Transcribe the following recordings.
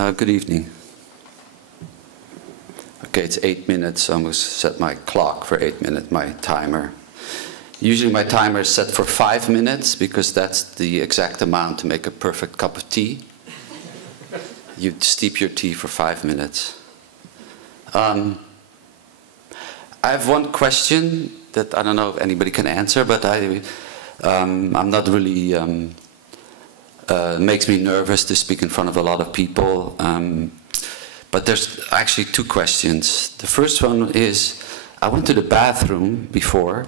Good evening. Okay, it's 8 minutes, so I'm going to set my clock for 8 minutes, my timer. Usually my timer is set for 5 minutes because that's the exact amount to make a perfect cup of tea. You steep your tea for 5 minutes. I have one question that I don't know if anybody can answer, but I'm not really... makes me nervous to speak in front of a lot of people. But there's actually two questions. The first one is, I went to the bathroom before,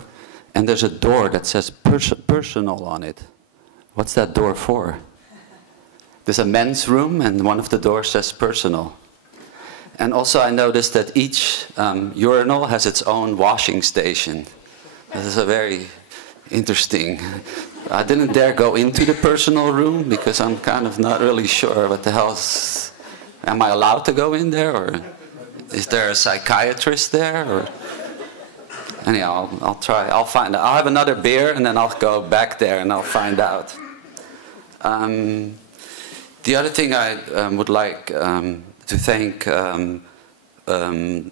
and there's a door that says personal on it. What's that door for? There's a men's room, and one of the doors says personal. And also I noticed that each urinal has its own washing station. That is a very interesting... I didn't dare go into the personal room because I'm kind of not really sure what the hell's... Am I allowed to go in there, or is there a psychiatrist there? Or anyhow, I'll try. I'll find out. I'll have another beer and then I'll go back there and I'll find out. The other thing I would like to thank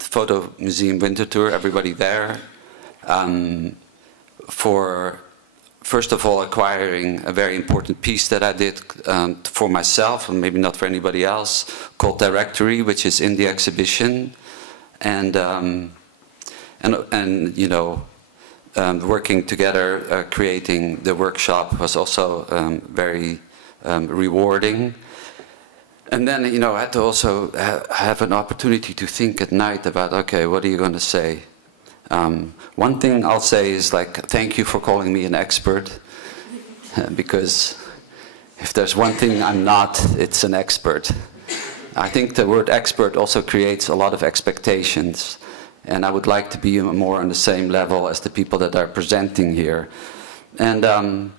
Photo Museum Winterthur, everybody there, for first of all acquiring a very important piece that I did for myself, and maybe not for anybody else, called Directory, which is in the exhibition, and you know, working together, creating the workshop was also very rewarding. And then, you know, I had to also have an opportunity to think at night about, okay, what are you going to say? One thing I'll say is, like, thank you for calling me an expert, because if there's one thing I'm not, it's an expert. I think the word expert also creates a lot of expectations, and I would like to be more on the same level as the people that are presenting here. And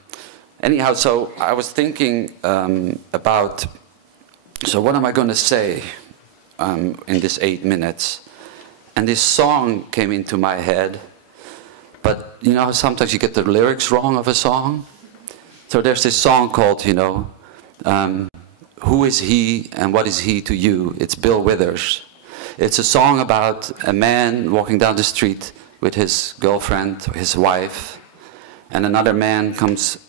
anyhow, so I was thinking about, so what am I going to say in this 8 minutes? And this song came into my head, but you know, sometimes you get the lyrics wrong of a song. So there's this song called, you know, Who is He and What is He to You? It's Bill Withers. It's a song about a man walking down the street with his girlfriend, or his wife, and another man comes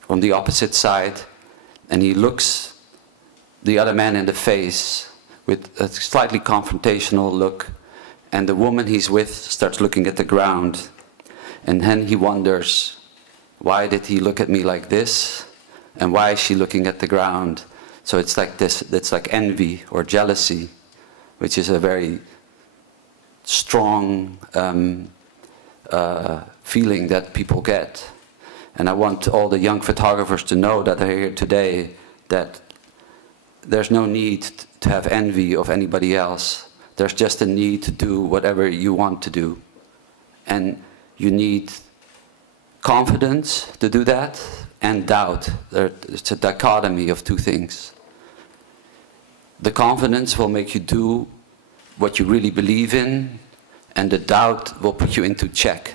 from the opposite side, and he looks the other man in the face with a slightly confrontational look. And the woman he's with starts looking at the ground. And then he wonders, why did he look at me like this? And why is she looking at the ground? So it's like this, it's like envy or jealousy, which is a very strong feeling that people get. And I want all the young photographers to know that are here today that there's no need to have envy of anybody else. There's just a need to do whatever you want to do. And you need confidence to do that, and doubt. It's a dichotomy of two things. The confidence will make you do what you really believe in, and the doubt will put you into check.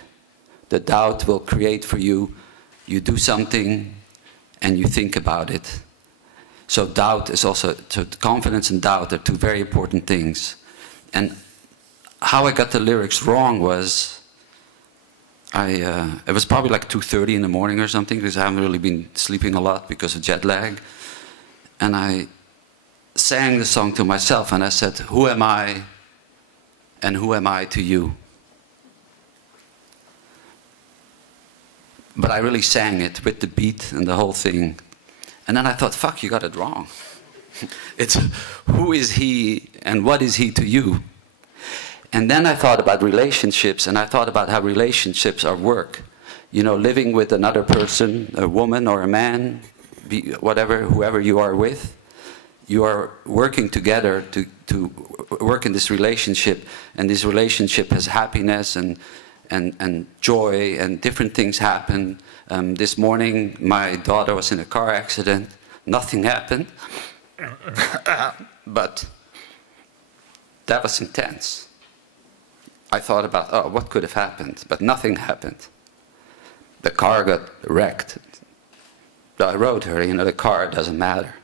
The doubt will create for you, you do something and you think about it. So doubt is also, so confidence and doubt are two very important things. And how I got the lyrics wrong was, it was probably like 2:30 in the morning or something, because I haven't really been sleeping a lot because of jet lag. And I sang the song to myself, and I said, who am I and who am I to you? But I really sang it with the beat and the whole thing. And then I thought, fuck, you got it wrong. It's who is he and what is he to you? And then I thought about relationships, and I thought about how relationships are work. You know, living with another person, a woman or a man, whatever, whoever you are with, you are working together to work in this relationship, and this relationship has happiness and joy, and different things happen. This morning my daughter was in a car accident. Nothing happened. But that was intense. I thought about, oh, what could have happened? But nothing happened. The car got wrecked. I wrote her, you know, the car doesn't matter.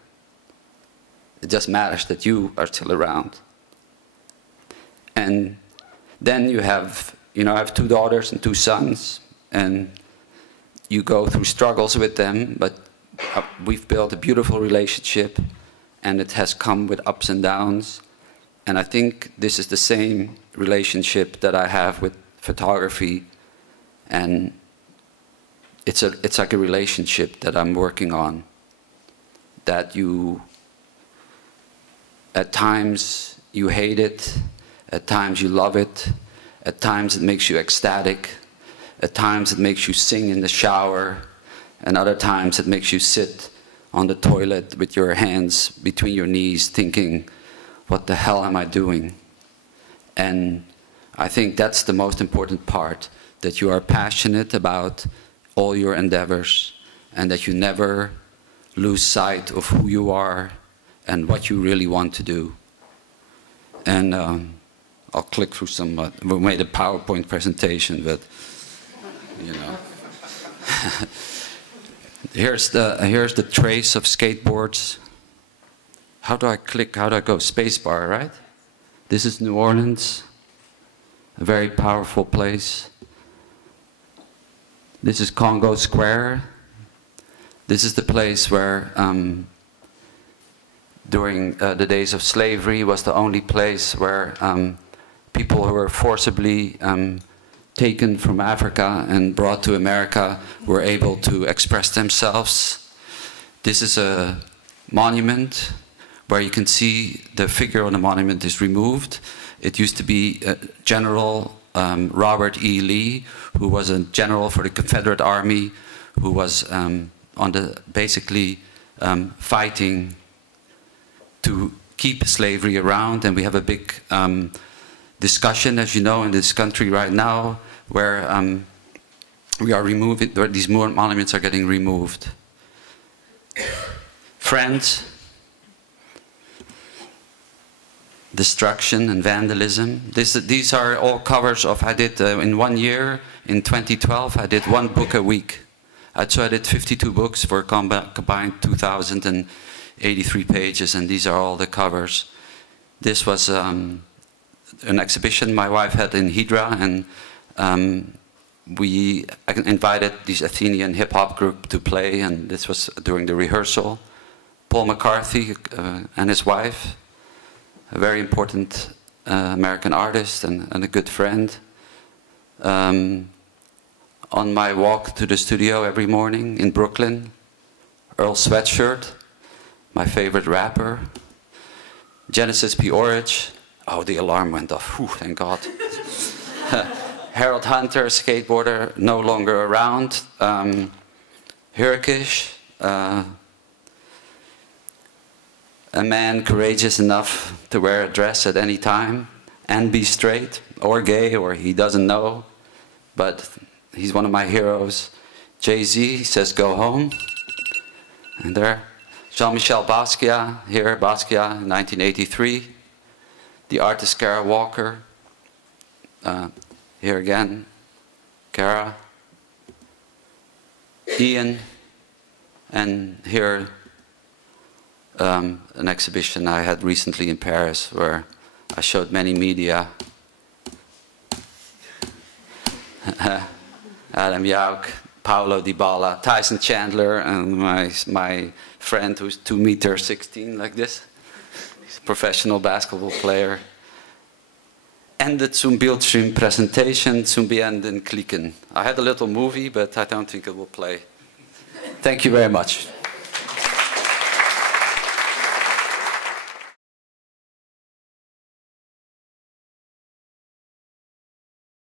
It just matters that you are still around. And then you have, I have 2 daughters and 2 sons, and you go through struggles with them, but we've built a beautiful relationship, and it has come with ups and downs. And I think this is the same relationship that I have with photography, and it's like a relationship that I'm working on, that at times you hate it, at times you love it, at times it makes you ecstatic, at times it makes you sing in the shower, and other times it makes you sit on the toilet with your hands between your knees thinking, what the hell am I doing? And I think that's the most important part, that you are passionate about all your endeavors, and that you never lose sight of who you are and what you really want to do. And I'll click through some, we made a PowerPoint presentation, but, here's the trace of skateboards. How do I click? How do I go? Spacebar, right? This is New Orleans, a very powerful place. This is Congo Square. This is the place where, during the days of slavery, was the only place where people who were forcibly taken from Africa and brought to America were able to express themselves. This is a monument where you can see the figure on the monument is removed. It used to be General Robert E. Lee, who was a general for the Confederate Army, who was basically fighting to keep slavery around. And we have a big discussion, as you know, in this country right now, where we are removing, where these monuments are getting removed. Friends, destruction and vandalism. These are all covers of, I did in 1 year, in 2012, I did 1 book a week. So I did 52 books for combined 2,083 pages, and these are all the covers. This was an exhibition my wife had in Hydra, and we invited this Athenian hip-hop group to play, and this was during the rehearsal. Paul McCarthy and his wife, a very important American artist and a good friend. On my walk to the studio every morning in Brooklyn, Earl Sweatshirt, my favorite rapper. Genesis P. Orridge. Oh, the alarm went off. Whew, thank God. Harold Hunter, skateboarder, no longer around. Hurkish, a man courageous enough to wear a dress at any time and be straight or gay, or he doesn't know, but he's one of my heroes. Jay-Z says go home. And there, Jean-Michel Basquiat, here, Basquiat, 1983. The artist Kara Walker, here again, Kara. Ian, and here an exhibition I had recently in Paris where I showed many media. Adam Yauk, Paulo Dybala, Tyson Chandler, and my friend who's 2'16" like this. He's a professional basketball player. Ended zum Bildschirm presentation, zum Beenden klicken. I had a little movie, but I don't think it will play. Thank you very much.